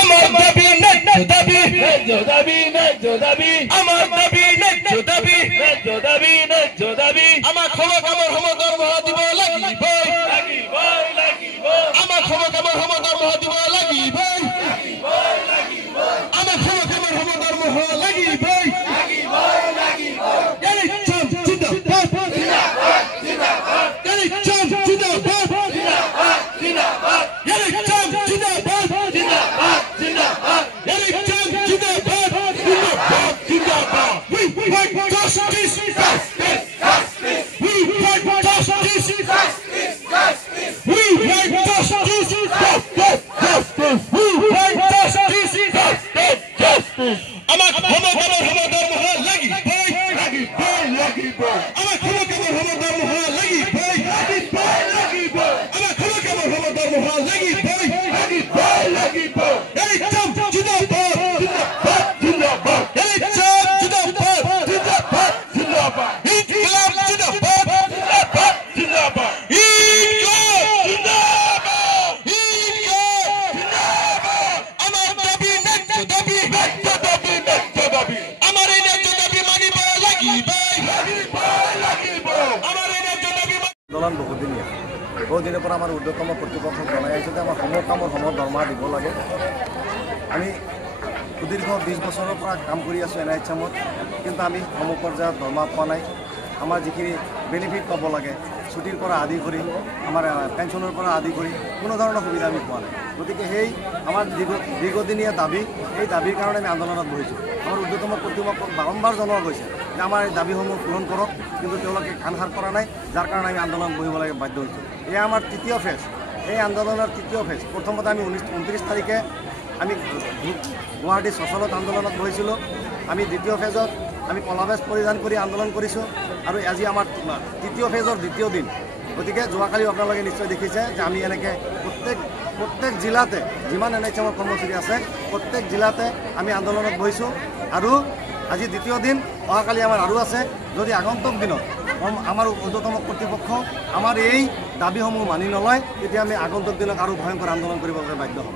আমার দাবি ন্যায্য দাবি ন্যায্য দাবি ন্যায্য দাবি আমার দাবি ন্যায্য দাবি ন্যায্য দাবি ন্যায্য দাবি আমার ক্ষমা কামর হমদর মহাদিব লাগিব লাগিব লাগিব আমার ক্ষমা কামর হমদর মহাদিব লাগিব লাগিব লাগিব আমার ক্ষমা কামর হমদর মহ লাগিব লাগিব লাগিব এই চম জিন্দাবাদ জিন্দাবাদ জিন্দাবাদ এই চম জিন্দাবাদ জিন্দাবাদ জিন্দাবাদ এই চম জিন্দাবাদ জিন্দাবাদ জিন্দাবাদ এই চম জিন্দাবাদ জিন্দাবাদ জিন্দাবাদ we fight justice justice justice we fight justice justice justice we fight justice justice justice we fight justice justice justice আমার ক্ষমা কামর হমদর মহ লাগি ভাই লাগি ভাই লাগি ভাই আমার ক্ষমা কামর হমদর মহ লাগি ভাই লাগি ভাই লাগি ভাই আমার ক্ষমা কামর হমদর মহ লাগি ভাই লাগি ভাই লাগি ভাই এই চম জিন্দাবাদ জিন্দাবাদ জিন্দাবাদ এই চম জিন্দাবাদ জিন্দাবাদ জিন্দাবাদ ইনকিলাব জিন্দাবাদ জিন্দাবাদ জিন্দাবাদ ইনকিলাব জিন্দাবাদ ইনকিলাব জিন্দাবাদ আমার দাবি ন্যায্য দাবি ন্যায্য দাবি ন্যায্য দাবি আমার এই ন্যায্য দাবি মানিব লাগিব লাগিব লাগিব আমার এই ন্যায্য দাবি আন্দোলন বহুদিনৰ পৰা আমাৰ ঊৰ্ধ্বতম কৰ্তৃপক্ষক জনাই আহিছে যে আমাৰ কামৰ সময়ত দৰমহা দিব লাগে। আমি সুদীৰ্ঘ 20 বছৰৰ পৰা কাম কৰি আছোঁ NHMত, কিন্তু আমি পৰ্যায়ত দৰমহা পোৱা নাই। আমাৰ যিখিনি বেনিফিট পাব লাগে ছুটিৰ পৰা আদি কৰি আমাৰ পেঞ্চনৰ পৰা আদি কৰি কোনো ধৰণৰ সুবিধা আমি পোৱা নাই। গতিকে সেই আমাৰ দীৰ্ঘদিনীয়া দাবী, এই দাবীৰ কাৰণে আমি আন্দোলনত বহিছোঁ। আমাৰ ঊৰ্ধ্বতম কৰ্তৃপক্ষক বাৰম্বাৰ জনোৱা গৈছে যে আমাৰ এই দাবীসমূহ পূৰণ কৰক, কিন্তু তেওঁলোকে কাণসাৰ কৰা নাই, যাৰ কাৰণে আমি আন্দোলন বহিব লাগে বাধ্য হৈছোঁ। এয়া আমাৰ তৃতীয় ফেজ, এই আন্দোলনৰ তৃতীয় ফেজ। প্ৰথমতে আমি 29 তাৰিখে আমি গুৱাহাটী চচলত আন্দোলনত বহিছিলোঁ। আমি দ্বিতীয় ফেজত আমি কলা বেজ পৰিধান কৰি আন্দোলন কৰিছোঁ, আৰু আজি আমাৰ তৃতীয় ফেজৰ দ্বিতীয় দিন। গতিকে যোৱাকালি আপোনালোকে নিশ্চয় দেখিছে যে আমি এনেকৈ প্ৰত্যেক জিলাতে যিমান NHMৰ কৰ্মচাৰী আছে প্ৰত্যেক জিলাতে আমি আন্দোলনত বহিছোঁ, আৰু আজি দ্বিতীয় দিন, অহাকালি আমাৰ আৰু আছে। যদি আগন্তুক দিনত আমাৰ ঊৰ্ধ্বতম কৰ্তৃপক্ষ আমাৰ এই দাবীসমূহ মানি নলয়, তেতিয়া আমি আগন্তুক দিনত আৰু ভয়ংকৰ আন্দোলন কৰিবলৈ বাধ্য হ'ম।